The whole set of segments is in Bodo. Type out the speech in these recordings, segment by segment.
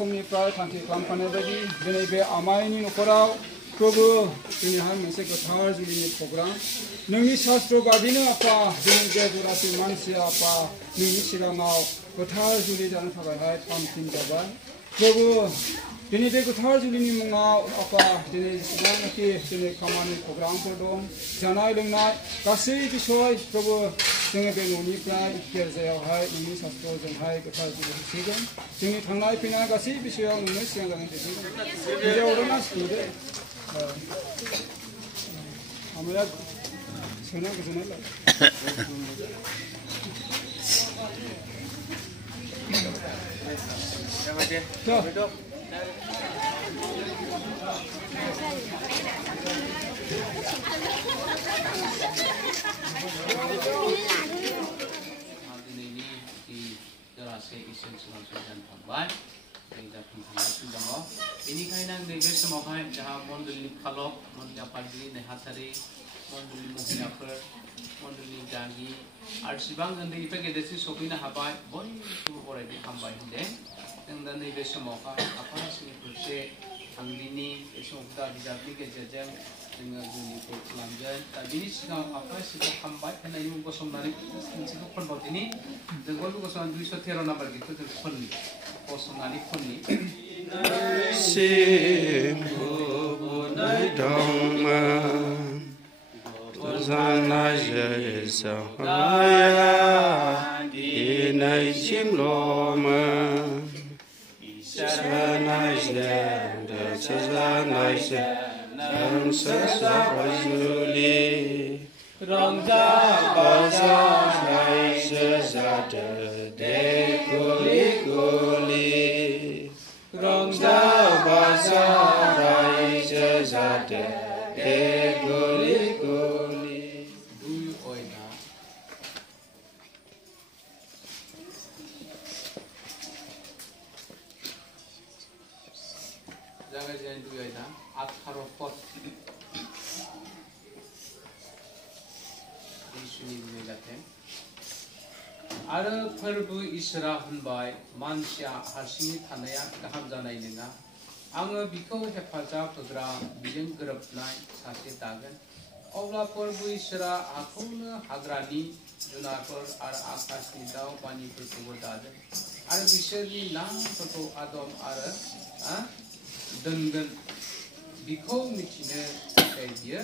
समनिफ्राय थांखि खालामखानाय बायदि दिनै बे आमाइनि न'खराव प्रभु जोंनिहाय मोनसे गोथार जुलिनि प्रग्राम नोंनि शास्त्र बादिनो आफा दिनै बे जरासे मानसि आफा नोंनि सिगाङाव गोथार जुलि जानो थाखायहाय थामथिम जाबाय प्रभु दिनै बे गोथार जुलिनि मुङाव आफा दिनै जेसेबांनाखि दिनै खामानि प्रग्रामफोर दं जानाय लोंनाय गासै बिसय प्रभु जोङो बे न'निफ्राय गिर्जायावहाय नोंनि शास्त्रजोंहाय गोथार जुलि होसिगोन जोंनि थांनाय फैनाय गासै बिसयाव नोंनो सिगां जानानै दिन्थिगोन गिर्जायाव ना सुदो आमाया सोना गोजोननाय लाय Inikainan nebe semogai jaha monduli kalok, monduli pagi nehatari, monduli muhiapur, monduli jangi, arsibang dan nebe gedesi sopina habai, bon tu boleh dihambai hinde, dan nebe semoga apa sini perse angdini esokta didapi kejajang dengan bunyi pelanjan, tapi sekarang apa sih hambai karena ini kosong dari sini konvert ini, dengan kosong 213 nomor gitu telepon kosong dari phone ini. Simbu bunai dhamma Tuzana jesa haya Inai chimloma Sana jenda Tuzana jenda Sasa Juli Rangda baza Naisa zata De kuli kuli Rangda baza Naisa zata De kuli kuli Duyu oina Jangan jangan duyu oina Akharofot आरो फोरबो इसोरा होनबाय मानसिया हारसिङै थानाया गाहाम जानाय नङा आङो बिखौ हेफाजाब होग्रा बिजों गोरोबनाय सासे दागोन अब्ला फोरबो इसोरा आखौनो हाग्रानि जुनारफोर आरो आकाशनि दाउ बानिफोरखौबो दादों आरो बिसोरनि नामफोरखौ आदम आरो दोनगोन बिखौ मिथिनो थाखाय बियो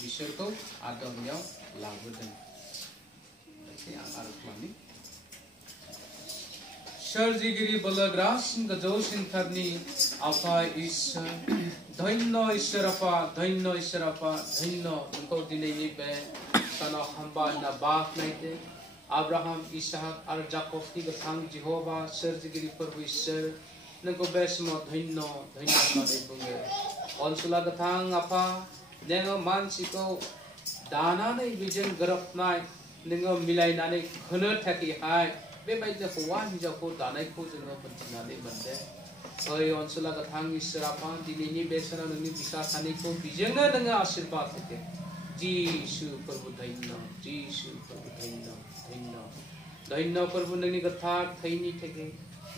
बिसोरखौ आदमनियाव लाबोदों सोरजिगिरि बोलोग्रासिन गोजौसिनथारनि आफा इसोर धन्य इसोर आफा धन्य नोंखौ दिनैनि बे सानाव हामबा होनना बाख्नायदों आब्राहाम इसाक आरो जाकबनि गोथां जिहोवा सोरजिगिरि फोरबो इसोर नोंखौ बे समाव धन्य होननानै बुङो अनसुला गोथां आफा नोङो मानसिखौ दानानै बेजों गोरोबनाय नोङो मिलायनानै होनो थाखायहाय बेबायदिनो हौवा हिन्जावखौ दानायखौ जोङो मोनथिनानै मोनदों। ओइ ओनसोला गोथां इसोर आफा दिनैनि बे सानाव नोंनि बिखा सानैखौ बिजोंनो नोङो आशीर्बाद होदो। जिसु प्रभु धन्य, जिसु प्रभु धन्य, धन्य, धन्य प्रभु नोंनि गोथार थैनि थाखाय,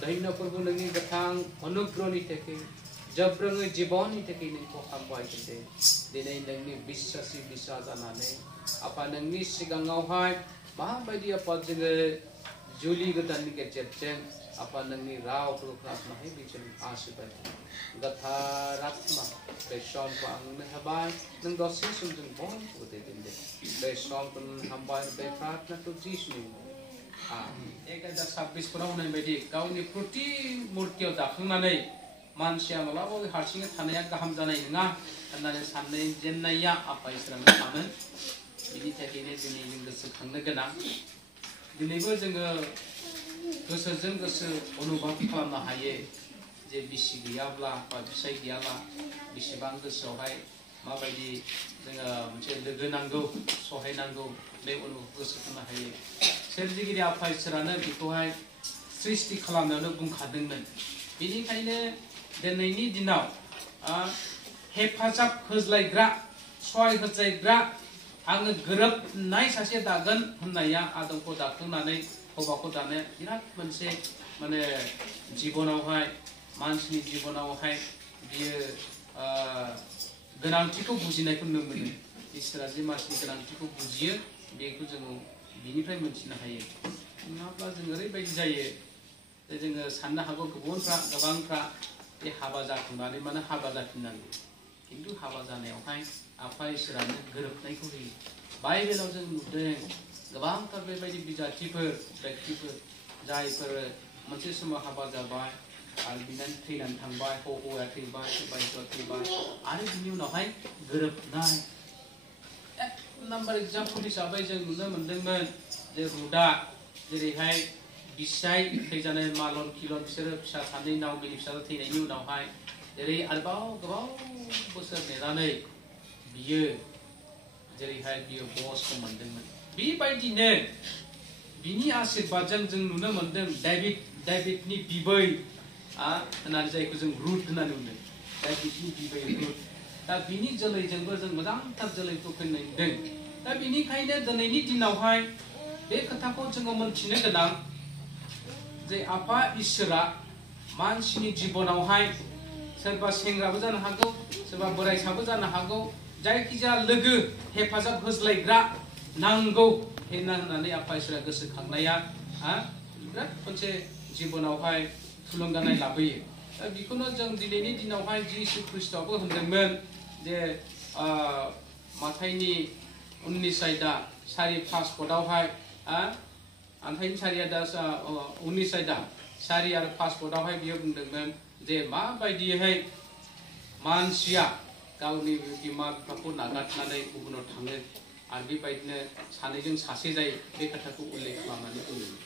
धन्य प्रभु नोंनि गोथां अनुग्रहनि थाखाय, जब्रङै जिबननि थाखाय नोंखौ हामबाय होदो। दिनै नोंनि बिश्वासी बिसा जानानै आफा नोंनि सिगाङावहाय माबायदि आफा जोङो जुलि गोदाननि गेजेरजों आफा नोंनि रावफोरखौ खोनासंनानै बिसोर आशीर्बाद गोथार आत्मा बे समखौ आंनो होबाय। नों दसे सम जों बयखौबो दैदेनदो। बे समखौ हामबाय बे प्रार्थनाखौ जिसुनि मुङाव 1026 फोराव होनाय बायदि गावनि प्रति मुर्तियाव दाखांनानै मानसिया मालाबाबो हारसिङै थानाया गाहाम जानाय नङा होननानै साननाय जेननाया आफा इसोरानो सानो। बिनि थाखायनो दिनै जों गोसोखांनो गोनां। दिनैबो जोङो गोसोजों गोसो अनुभब खालामनो हायो जे बिसि गैयाब्ला बा फिसाय गैयाब्ला बेसेबां गोसोआवहाय माबायदि जोङो मोनसे लोगो नांगौ, सहायनांगौ, बे अनुभबखौ गोसोखांनो हायो। सोरजिगिरि आफा इसोरानो बेखौहाय सृष्टि खालामनायावनो बुंखादोंमोन। बेनिखायनो दिनैनि दिनाव हेफाजाब होज्लायग्रा, सहाय होज्लायग्रा, आङो गोरोबनाय सासे दागोन होननाया आदमखौ दाखांनानै हौवाखौ दानाया बिराद मोनसे माने जिबनावहाय मानसिनि जिबनावहाय बियो गोनांथिखौ बुजिनायखौ नुनो मोनो। इसोरा जे मानसिनि गोनांथिखौ बुजियो बेखौ जोङो बिनिफ्राय मोनथिनो हायो। नङाब्ला जों ओरैबायदि जायो जे जोङो साननो हागौ गोबांफ्रा बे हाबा जाखांनानै मानो हाबा जाफिननांगौ, खिन्थु हाबा जानायावहाय आफा इसोरानो गोरोबनायखौ होयो। बाइबेलाव जों नुदों गोबांथार बेबायदि बिजाथिफोर, व्यक्तिफोर जायफोर मोनसे समाव हाबा जाबाय आरो बिनानै थैनानै थांबाय, हौवाया थैबाय, सोरबा हिन्जावआ थैबाय, आरो बिनि उनावहाय गोरोबनाय। एक नाम्बार एग्जाम्पल हिसाबै जों नुनो मोनदोंमोन जे रुदा, जेरैहाय बिसाय थैजानाय मालन किलन बिसोरो फिसा सानै नावमिनि फिसा थैनायनि उनावहाय जेरै आरोबाव गोबाव बोसोर नेनानै बियो जेरैहाय बियो बसखौ मोनदोंमोन। बेबायदिनो बिनि आशीर्बादजों जों नुनो मोनदों डेभिडनि बिबै होननानै जायखौ जों रुथ होननानै बुंदों, डेभिडनि बिबै रुथ। दा बिनि जोलैजोंबो जों मोजांथार जोलैखौ फैनाय नुदों। दा बिनिखायनो दिनैनि दिनावहाय बे खोथाखौ जोङो मोनथिनो गोनां जे आफा इसोरा मानसिनि जिबनावहाय सोरबा सेंग्राबो जानो हागौ, सोरबा बोराइसाबो जानो हागौ, जायखिजाया लोगो हेफाजाब होज्लायग्रा नांगौ होननानै आफा इसोरा गोसोखांनाया बिराद मोनसे जिबनावहाय थुलुंगानाय लाबोयो। दा बेखौनो जों दिनैनि दिनावहाय जिसु ख्रिस्टआबो होनदोंमोन जे माथाइनि 19:5 आन्थाइनि सारिया दा 19:4 आरो 5 बियो बुंदोंमोन जे माबायदिहाय मानसिया गावनि बिमा बिफाखौ नागारनानै गुबुनाव थाङो आरो बेबायदिनो सानैजों सासे जायो, बे खोथाखौ उल्लेख खालामनानै बुंदों।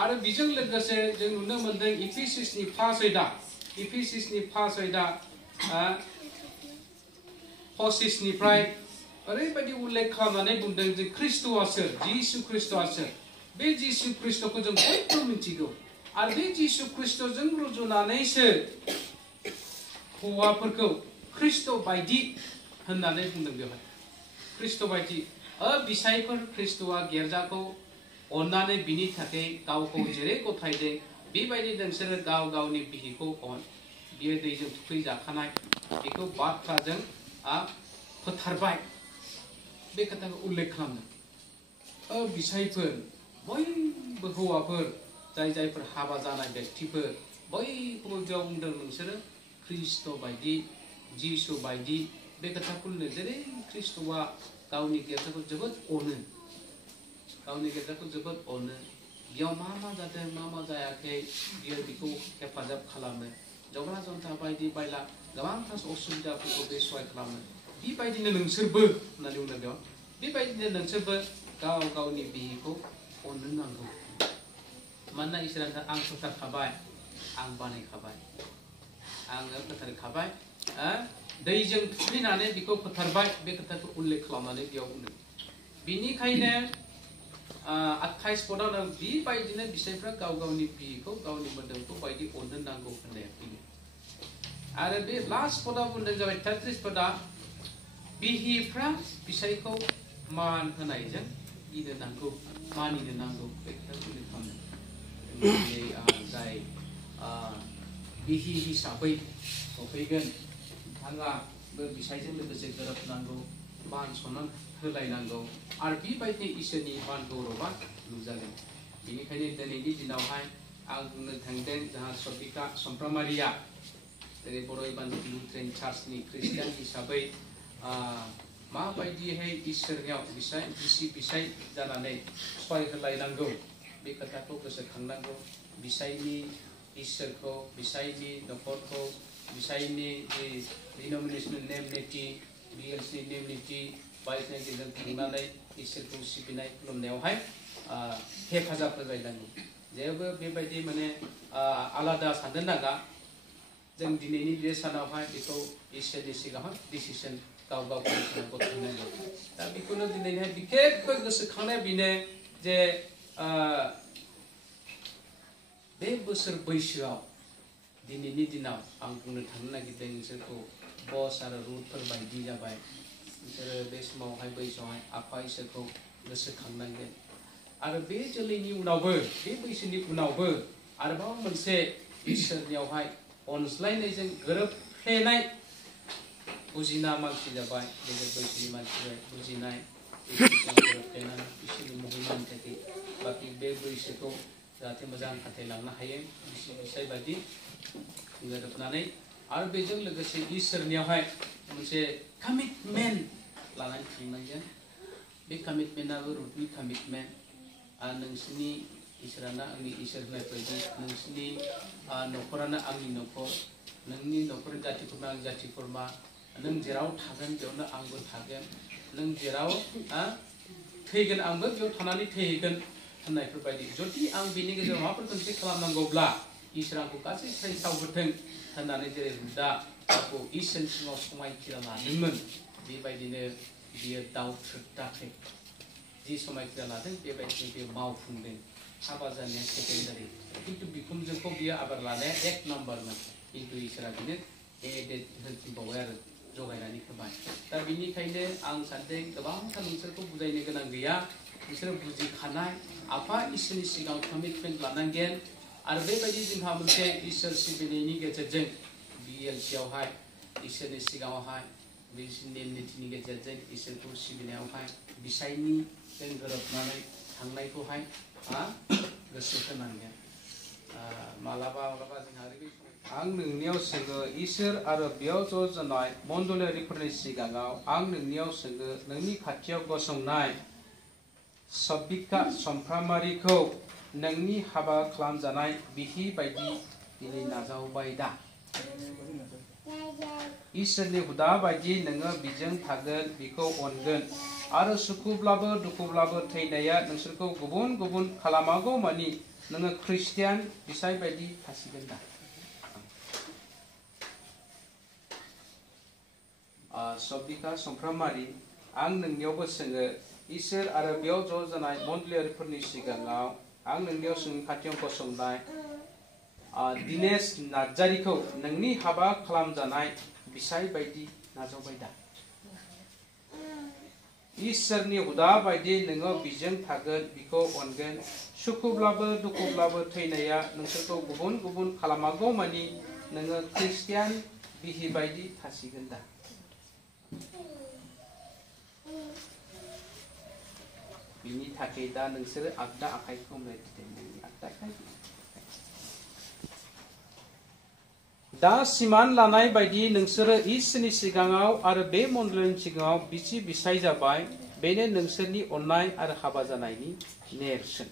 आरो बेजों लोगोसे जों नुनो मोनदों इफिसिसनि 5:25निफ्राय ओरैबायदि उल्लेख खालामनानै बुंदों जे ख्रिस्ट'आ सोर, जिसु ख्रिस्ट'आ सोर। बे जिसु ख्रिस्ट'खौ जों बयबो मिथिगौ आरो बे जिसु ख्रिस्ट'जों रुजुनानैसो हौवाफोरखौ ख्रिस्ट' बायदि होननानै बुंदों। बेवहाय ख्रिस्ट' बायदि बिसायफोर ख्रिस्ट'आ गिर्जाखौ अननानै बिनि थाखाय गावखौ जेरै गथायदों बेबायदि नोंसोरो गाव गावनि बिहिखौ अन। बियो दैजों थुखैजाखानाय, बेखौ बाथ्राजों फोथारबाय, बे खोथाखौ उल्लेख खालामदों। बिसायफोर बयबो हौवाफोर जायफोर हाबा जानाय व्यक्तिफोर बयखौबो बेयाव बुंदों नोंसोरो ख्रिस्ट' बायदि, जिसु बायदि बे खोथाखौ जेरै ख्रिस्ट'आ गावनि गिर्जाखौ जोबोद अनो, गावनि गिर्जाखौ जोबोद अनो, बेयाव मा जादों मा जायाखै बियो बेखौ हेफाजाब खालामो, जग्रा जन्था बायदि बायला गोबांथार असुबिदाफोरखौ बे सहाय खालामो। बेबायदिनो नोंसोरबो होननानै बुंदों बेयाव, बेबायदिनो नोंसोरबो गाव गावनि बिहिखौ अननो नांगौ। मानोना इसोरा आं फोथारखाबाय, आं बानायखाबाय, आङो फोथारखाबाय, दैजों थुखैनानै बेखौ फोथारबाय, बे खोथाखौ उल्लेख खालामनानै बेयाव बुंदों। बिनिखायनो 28 पदाव नों बेबायदिनो बिसायफ्रा गाव गावनि बिखौ गावनि मोदोमखौ बायदि अननो नांगौ होननाया फैयो आरो बे लास्ट पदाव बुंदों जाबाय 33 पदा बिहिफ्रा बिसायखौ मान होनायजों गिनो नांगौ मानिनो नांगौ बे खोथाखौ खालामदों जाय बिहि हिसाबै सफैगोन बिथाङाबो बिसायजों लोगोसे गोरोबनांगौ मान सनमान होलायनांगौ आरो बेबायदि इसोरनि मान गौरबा नुजागोन बेनिखायनो दिनैनि दिनावहाय आं बुंनो थांदों जोंहा सबिका समफ्रामारिया जेरै बर' इभान्जेलिक लुथेरान चार्चनि ख्रिस्टियान हिसाबै माबायदिहाय इसोरनियाव बिसि बिसाय जानानै सहाय होलायनांगौ बे खोथाखौ गोसोखांनांगौ बिसायनि इसोरखौ बिसायनि न'खरखौ बिसायनि जि डिनोमिनेसनेल नेम निति बिएलसि नेम निति बायदिसिना गेजेरजों थांनानै इसोरखौ सिबिनाय खुलुमनायावहाय हेफाजाब होलायनांगौ जेबो बेबायदि माने आलादा साननो नाङा जों दिनैनि बे सानावहाय बेखौ इसोरनि सिगाङाव डिसिसन गाव गावनि सिगाङाव थांनांगौ दा बेखौनो दिनैहाय बिखेखै गोसोखांनाया बेनो जे बे बोसोर बैसोआव दिनैनि दिनाव आं बुंनो थांनो नागिरदों नोंसोरखौ बस आरो रुथफोर बायदि जाबाय नोंसोरो बे समावहाय बैसोआवहाय आफा इसोरखौ गोसोखांनांगोन आरो बे जोलैनि उनावबो बे बैसोनि उनावबो आरोबाव मोनसे इसोरनियावहाय अनज्लायनायजों गोरोबफ्लेनाय बुजिना मानसि जाबाय गेजेर बैसोनि मानसि बुजिनाय गोरोबफ्लेनानै इसोरनि महिमानि थाखाय बाखि बे बैसोखौ जाहाथे मोजां फाथायलांनो हायो बिसि बिसाय बादि गोरोबनानै आरो बेजों लोगोसे इसोरनियावहाय मोनसे कमिटमेन्ट लानानै थांनांगोन बे कमिटमेन्टआबो रुथनि कमिटमेन्ट आरो नोंसोरनि इसोरानो आंनि इसोर होननाय बायदि नोंसोरनि न'खरानो आंनि न'खर नोंनि न'खरनि जाथि खुरमा आंनि जाथि खुरमा नों जेराव थागोन बेयावनो आंबो थागोन नों जेराव थैगोन आंबो बेयाव थानानै थैहैगोन होननायफोरबायदि जुदि आं बेनि गेजेराव माबाफोर मोनसे खालामनांगौब्ला इसोर आंखौ गासै सावहोथों होननानै जेरै हुदा गावखौ इसोरनि सिङाव समायखिरा लादोंमोन बेबायदिनो बियो दाउ थ्रोदाखै जि समायखिरा लादों बेबायदिनो बियो मावफुंदों हाबा जानाया सेकेन्डारि खिन्थु बिखुनजोखौ बियो आबाद लानाया 1 नाम्बारमोन खिन्थु इसोरा बिनो एडेड होफिनबावबाय आरो जगायनानै होबाय दा बिनिखायनो आं सानदों गोबांथार नोंसोरखौ बुजायनो गोनां गैया नोंसोर बुजिखानाय आफा इसोरनि सिगाङाव कमिटमेन्ट लानांगोन आरो बेबायदि जोंहा मोनसे इसोर सिबिनायनि गेजेरजों बिएलसियावहाय इसोरनि सिगाङावहाय बे नेम नितिनि गेजेरजों इसोरखौ सिबिनायावहाय बिसायनि जों गोरोबनानै थांनायखौहाय गोसो होनांगोन मालाबा मालाबा जोंहा ओरैबायदि आं नोंनियाव सोङो इसोर आरो बेयाव ज' जानाय मण्डलियारिफोरनि सिगाङाव आं नोंनियाव सोङो नोंनि खाथियाव गसंनाय सबिका समफ्रामारिखौ नोंनि हाबा खालामजानाय बिहि बायदि दिनै नाजावबाय दा इसोरनि हुदा बायदि नोङो बिजों थागोन बिखौ अनगोन आरो सुखुब्लाबो दुखुब्लाबो थैनाया नोंसोरखौ गुबुन गुबुन खालामागौ मानि नोङो ख्रिस्टियान बिसाय बायदि थासिगोन दा सबिका समफ्रामारि आं नोंनियावबो सोङो इसोर आरो बेयाव ज' जानाय मण्डलियारिफोरनि सिगाङाव आं नोंनियाव सोङो खाथियाव गसंनाय दिनेश नार्जारिखौ नोंनि हाबा खालामजानाय बिसाय बायदि नाजावबाय दा इसोरनि हुदा बायदि नोङो बिजों थागोन बिखौ अनगोन सुखुब्लाबो दुखुब्लाबो थैनाया नोंसोरखौ गुबुन गुबुन खालामागौ मानि नोङो ख्रिस्टियान बिहि बायदि थासिगोन दा बिनि थाखाय दा नोंसोरो आगदा आखाइखौ दा सिमान लानाय बायदि नोंसोरो इसोरनि सिगाङाव आरो बे मण्डलिनि सिगाङाव बिसि बिसाय जाबाय बेनो नोंसोरनि अननाय आरो हाबा जानायनि नेरसोन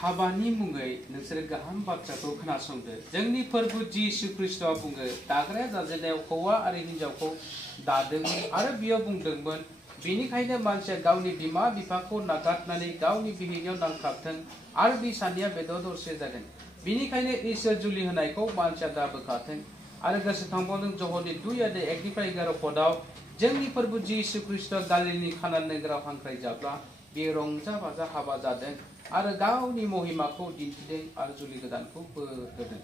हाबानि मुङै नोंसोर गाहाम बाथ्राखौ खोनासंदो जोंनि फोरबो जिसु ख्रीष्टआ बुङो दाग्राया जाजेननायाव हौवा आरो हिनजावखौ दादोंमोन आरो बियो बुंदोंमोन बेनिखायनो मानसिया गावनि बिमा बिफाखौ नागारनानै गावनि बिहिनियाव नांथाबथों आरो बि सानैया बेदर दरसे जागोन बेनिखायनो इसोर जुलि होनायखौ मानसिया दा बोखाथों आरो गोसोखांबावदों जहरनि 2:1-11 पदआव जोंनि फोरबो जिसु ख्रीष्टआ गालिलनि खाना नोगोराव हांख्रायजाब्ला बियो रंजा बाजा हाबा जादों आरो गावनि महिमाखौ दिन्थिदों आरो जुलि गोदानखौ होदों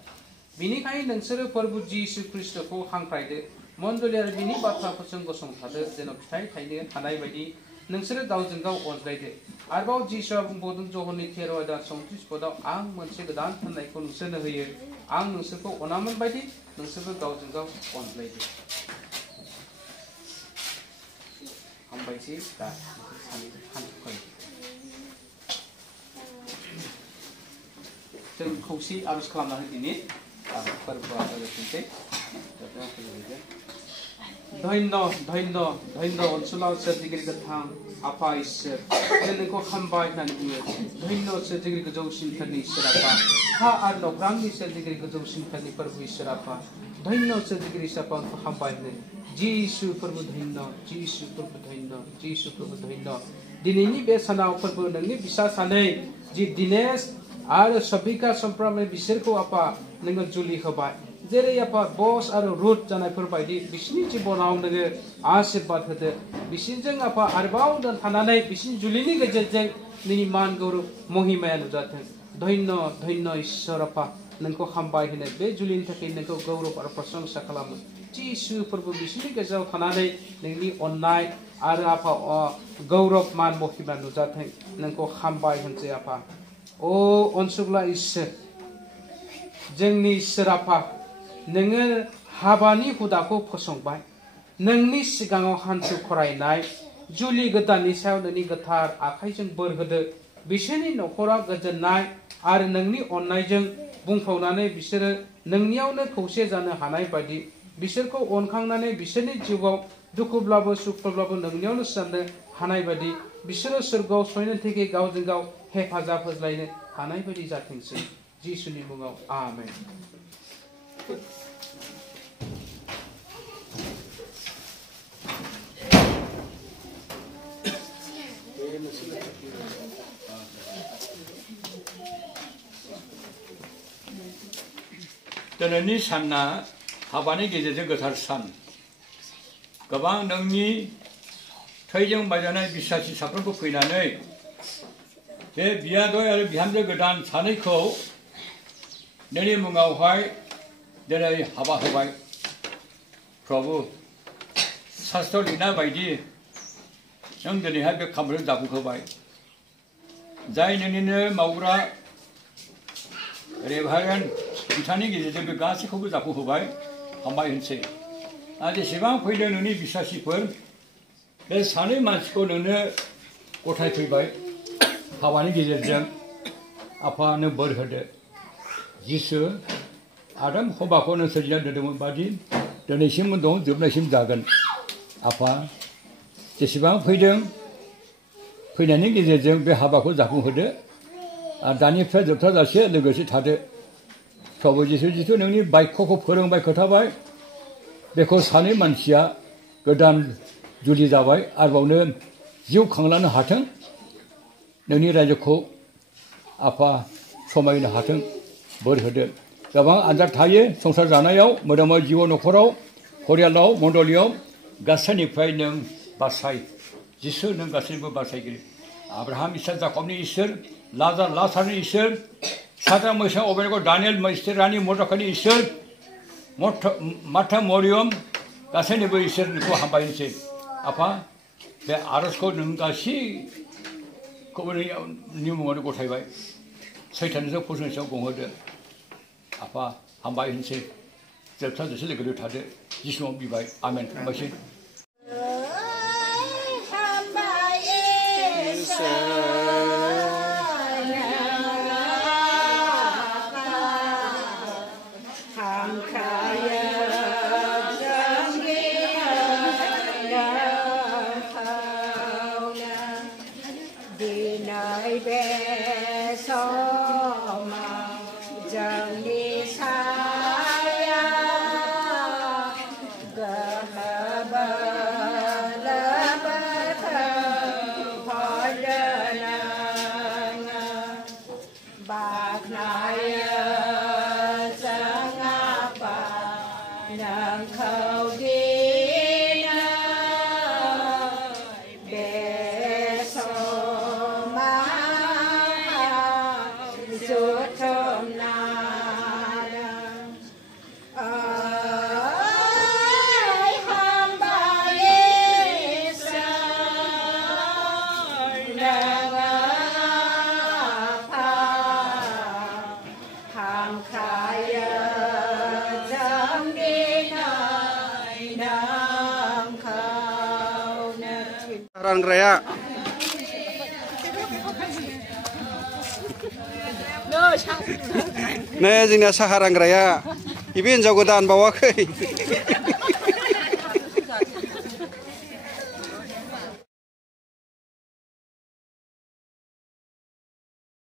बेनिखायनो नोंसोरो फोरबो जिसु ख्रीष्टखौ हांख्रायदो मण्डली आरो बिनि बाथ्राफोरजों गसंथादो जेन' फिथाइ थायनो हानाय बायदि नोंसोरो गावजों गाव अनज्लायदो आरोबाव जिसुआ बुंबावदों जहरनि 13:34 पदआव आं मोनसे गोदान होननायखौ नोंसोरनो होयो आं नोंसोरखौ अनामोन बायदि नोंसोरबो गावजों गाव अनज्लायदो हामबायसै दा सानैजों हान्थुखै जों खौसे आरज खालामनानै दिनै फोरबोआ जागायफिनसै धन्य धन्य धन्य ओनसोलाव सोरजिगिरि गोथां आफा इसोर जों नोंखौ हामबाय होननानै बुङो धन्य सोरजिगिरि गोजौसिनफोरनि इसोर आफा हा आरो नख्रांनि सोरजिगिरि गोजौसिनफोरनि फोरबो इसोर आफा धन्य सोरजिगिरि आफा नोंखौ हामबाय होनो जिसु फोरबो धन्य जिसु फोरबो धन्य जिसु फोरबो धन्य दिनैनि बे सानाव फोरबो नोंनि बिसा सानै जि दिनेश आरो सबिका समफ्रामनि बिसोरखौ आफा नोङो जुलि होबाय जेरै आफा बस आरो रुथ जानायफोर बायदि बिसोरनि जिबनाव नोङो आशीर्बाद होदो बिसोरजों आफा आरोबाव थानानै बिसोरनि जुलिनि गेजेरजों नोंनि मान गौरव महिमाया नुजाथों धन्य धन्य इसोर आफा नोंखौ हामबाय होनो बे जुलिनि थाखाय नोंखौ गौरव आरो प्रशंसा खालामो जिसु फोरबो बिसोरनि गेजेराव थानानै नोंनि अननाय आरो आफा गौरव मान महिमा नुजाथों नोंखौ हामबाय होनसै आफा ओ अनसुग्ला इसोर जोंनि इसोर आफा नोङो हाबानि हुदाखौ फसंबाय नोंनि सिगाङाव हान्थु खरायनाय जुलि गोदाननि सायाव नोंनि गोथार आखाइजों बोर होदो बिसोरनि न'खरा गोजोननाय आरो नोंनि अननायजों बुंफावनानै बिसोरो नोंनियावनो खौसे जानो हानाय बायदि बिसोरखौ अनखांनानै बिसोरनि जिउआव दुखुब्लाबो सुखुब्लाबो नोंनियावनो जानो हानाय बायदि बिसोरो सोरगोआव सहैनो थाखाय गावजों गाव हेफाजाब होज्लायनो हानाय बायदि जाथोंसै जिसुनि मुङाव आमेन दिनैनि साना हाबानि गेजेरजों गोथार सान गोबां नोंनि थैजों बायजानाय बिसासि साफ्रोमबो फैनानै बे बियादै आरो बिहामजो गोदान सानैखौ नोंनि मुङावहाय दिनै हाबा होबाय प्रभु शास्त्र लिरनाय बायदि नों दिनैहाय बे खामानिखौ जाफुंहोबाय जाय नोंनिनो मावग्रा रेभारेन्ड बिथांनि गेजेरजों बे गासैखौबो जाफुंहोबाय हामबाय होनसै आरो जेसेबां फैदों नोंनि बिसासिफोर बे सानै मानसिखौ नोंनो गथायफैबाय हाबानि गेजेरजों आफानो बोर होदो जिसु आदम हबाखौ नों सोरजिना दोनदोंमोन बादि दिनैसिम दं जोबनायसिम जागोन आफा जेसेबां फैदों फैनायनि गेजेरजों बे हाबाखौ जाफुंहोदो आरो दानिफ्राय जोबथाजासे लोगोसे थादो प्रभु जिसु जिथु नोंनि बाक्यखौ फोरोंबाय खोथाबाय बेखौ सानै मानसिया गोदान जुलि जाबाय आरोबावनो जिउ खांलांनो हाथों नोंनि रायजोखौ आफा समायनो हाथों बोर होदो गोबां आनजाद थायो संसार जानायाव मोदोमाव जिउआव न'खराव परियालाव मण्डलियाव गासैनिफ्राय नों बासाय जिसु नों गासैबो बासायगिरि आब्राहाम इसहाक जाकबनि इसोर लाजारनि इसोर साद्रा मैसा अबेनगो दानियेल मैस्तेरानि मर्दखानि इसोर मार्था मरियम गासैनिबो इसोरखौ हामबाय होनसै आफा बे आरजखौ नों गासैखौबो नोंनि मुङावनो गथायबाय सैतानजों फसंसेयाव गंहोदो आफा हामबाय होनसै जोबथाजासे लोगो थादो जिसुआव बिबाय आमेन हामबायसै Song Raya. Nah, jina saharang raya. Ibu yang jago dan bawa ke.